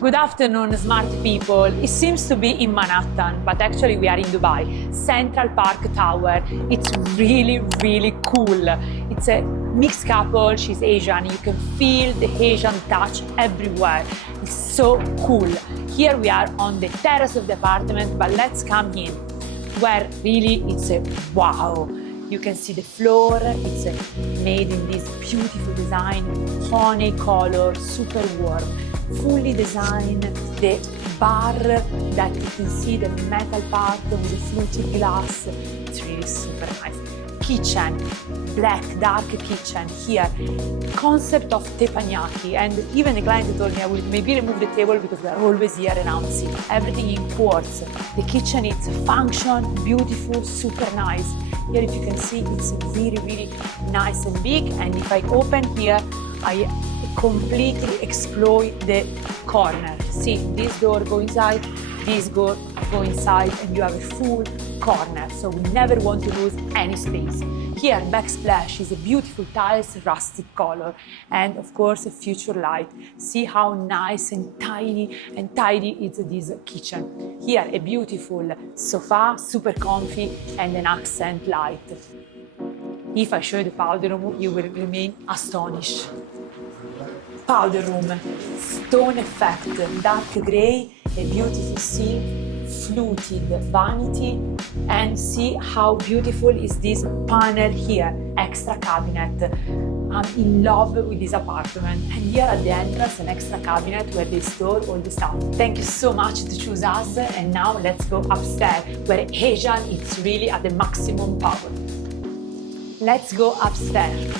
Good afternoon, smart people. It seems to be in Manhattan, but actually we are in Dubai. Central Park Tower. It's really, really cool. It's a mixed couple. She's Asian. You can feel the Asian touch everywhere. It's so cool. Here we are on the terrace of the apartment, but let's come in, where really it's a wow. You can see the floor. It's made in this beautiful design, honey color, super warm. Fully designed, the bar that you can see, the metal part with the fluted glass, it's really super nice. Kitchen, black, dark kitchen here. Concept of teppanyaki, and even the client told me I will maybe remove the table because we are always here announcing. Everything in quartz. The kitchen, it's function, beautiful, super nice. Here if you can see, it's really, really nice and big, and if I open here, I completely exploit the corner. See, this door go inside, this door go inside, and you have a full corner, so we never want to lose any space. Here, backsplash is a beautiful tiles, rustic color, and of course a future light. See how nice and tiny and tidy is this kitchen. Here, a beautiful sofa, super comfy, and an accent light. If I show you the powder room, you will remain astonished. Powder room, stone effect, dark grey, a beautiful sea, fluted vanity, and see how beautiful is this panel here, extra cabinet. I'm in love with this apartment, and here at the entrance an extra cabinet where they store all the stuff. Thank you so much to choose us, and now let's go upstairs where Asian is really at the maximum power. Let's go upstairs.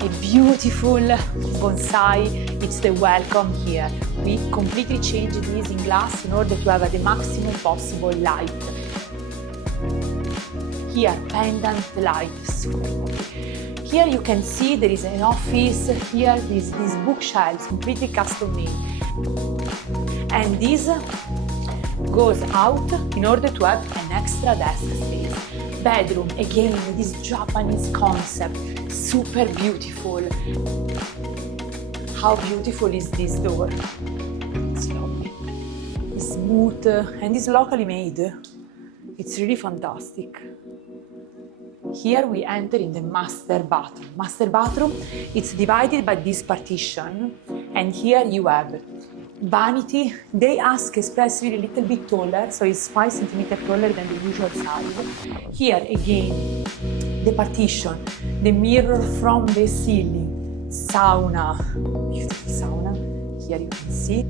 A beautiful bonsai, it's the welcome here. We completely changed this in glass in order to have the maximum possible light. Here, pendant light, super cool. Here you can see there is an office, here these bookshelves, completely custom made. And this goes out in order to have an extra desk space. Bedroom, again, this Japanese concept, super beautiful. How beautiful is this door? It's lovely. It's smooth and it's locally made. It's really fantastic. Here we enter in the master bathroom. Master bathroom, it's divided by this partition, and here you have vanity. They ask expressly a little bit taller, so it's 5 centimeters taller than the usual size. Here again, the partition, the mirror from the ceiling, sauna, beautiful sauna. Here you can see.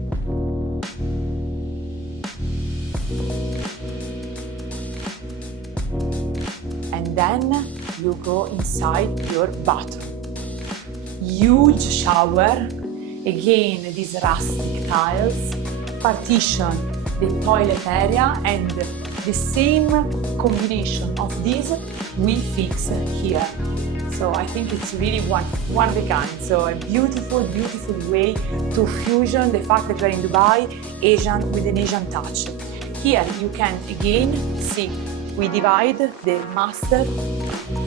And then you go inside your bathroom. Huge shower. Again, these rustic tiles, partition, the toilet area, and the same combination of these we fix here. So I think it's really one of a kind. So a beautiful, beautiful way to fusion the fact that we're in Dubai, Asian with an Asian touch. Here you can again see we divide the master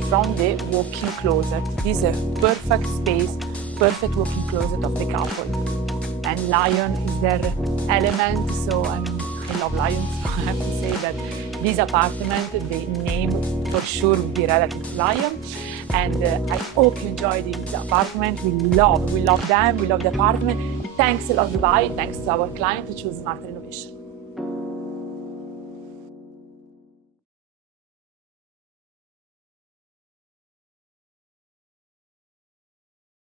from the walk-in closet. This is a perfect space, perfect walk-in closet of the couple. And lion is their element, so I love lions. I have to say that this apartment, the name for sure would be relative to lion. And I hope you enjoyed this apartment. We love them, we love the apartment. Thanks a lot, Dubai. Thanks to our client to choose Smart Renovation.